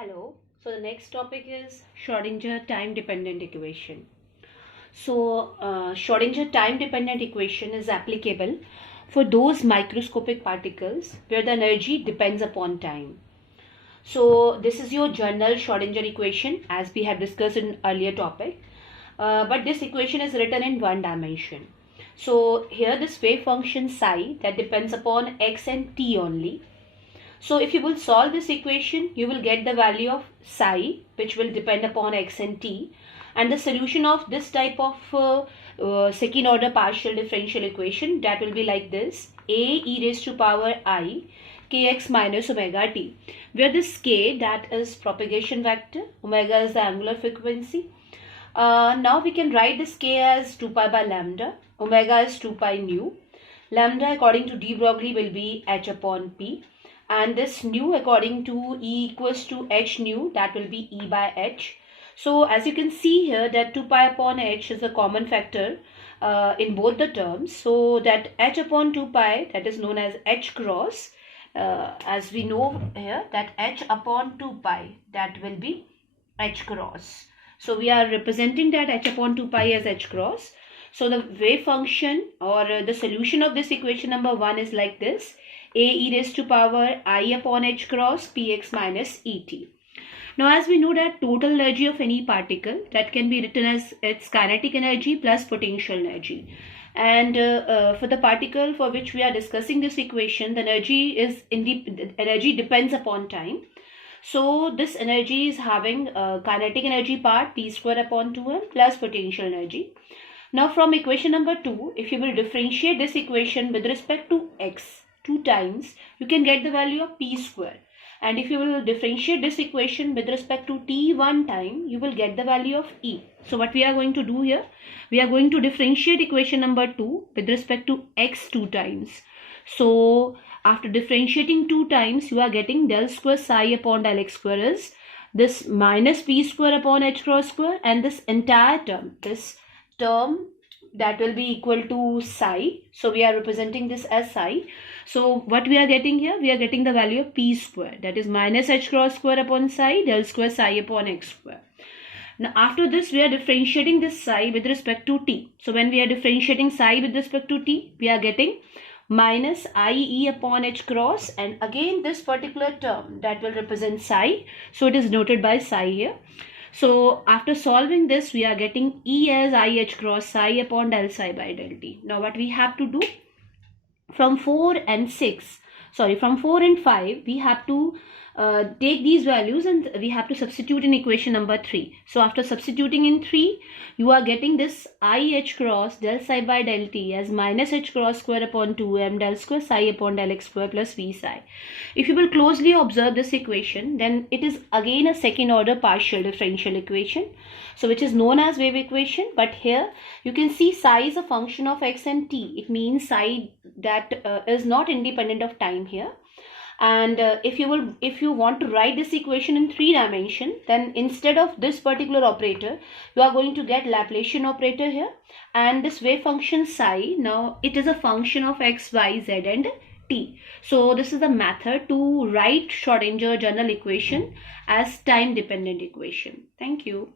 Hello. So the next topic is Schrodinger time-dependent equation. So Schrodinger time-dependent equation is applicable for those microscopic particles where the energy depends upon time. So this is your general Schrodinger equation as we have discussed in earlier topic. But this equation is written in one dimension. So here this wave function psi that depends upon x and t only. So if you will solve this equation, you will get the value of psi, which will depend upon x and t. And the solution of this type of second order partial differential equation, that will be like this: a e raised to power I kx minus omega t, where this k, that is propagation vector, omega is the angular frequency. Now we can write this k as 2 pi by lambda, omega is 2 pi nu. Lambda according to de Broglie will be h upon p. And this nu according to E equals to h nu, that will be E by h. So as you can see here that 2 pi upon h is a common factor in both the terms. So that h upon 2 pi, that is known as h cross, as we know here that h upon 2 pi, that will be h cross. So we are representing that h upon 2 pi as h cross. So the wave function or the solution of this equation number 1 is like this: a e raised to power I upon h cross px minus et. Now as we know that total energy of any particle, that can be written as its kinetic energy plus potential energy. And for the particle for which we are discussing this equation, the energy depends upon time. So this energy is having kinetic energy part p square upon 2m plus potential energy. Now from equation number 2, if you will differentiate this equation with respect to x 2 times, you can get the value of p square. And if you will differentiate this equation with respect to t 1 time, you will get the value of E. So what we are going to do here, we are going to differentiate equation number 2 with respect to x 2 times. So after differentiating 2 times, you are getting del square psi upon del x square is this minus p square upon h cross square, and this entire term, this term, that will be equal to psi. So we are representing this as psi. So what we are getting here, we are getting the value of p square, that is minus h cross square upon psi del square psi upon x square. Now after this, we are differentiating this psi with respect to t. So when we are differentiating psi with respect to t, we are getting minus I e upon h cross, and again this particular term that will represent psi. So it is noted by psi here. So after solving this, we are getting E as I h cross psi upon del psi by del t. Now what we have to do, from 4 and 5, we have to take these values and we have to substitute in equation number 3. So after substituting in 3, you are getting this I h cross del psi by del t as minus h cross square upon 2m del square psi upon del x square plus v psi. If you will closely observe this equation, then it is again a second order partial differential equation, so which is known as wave equation. But here you can see psi is a function of x and t. It means psi that is not independent of time here. And if you want to write this equation in 3 dimension, then instead of this particular operator, you are going to get Laplacian operator here, and this wave function psi, now it is a function of x, y, z and t. So this is the method to write Schrodinger general equation as time dependent equation. Thank you.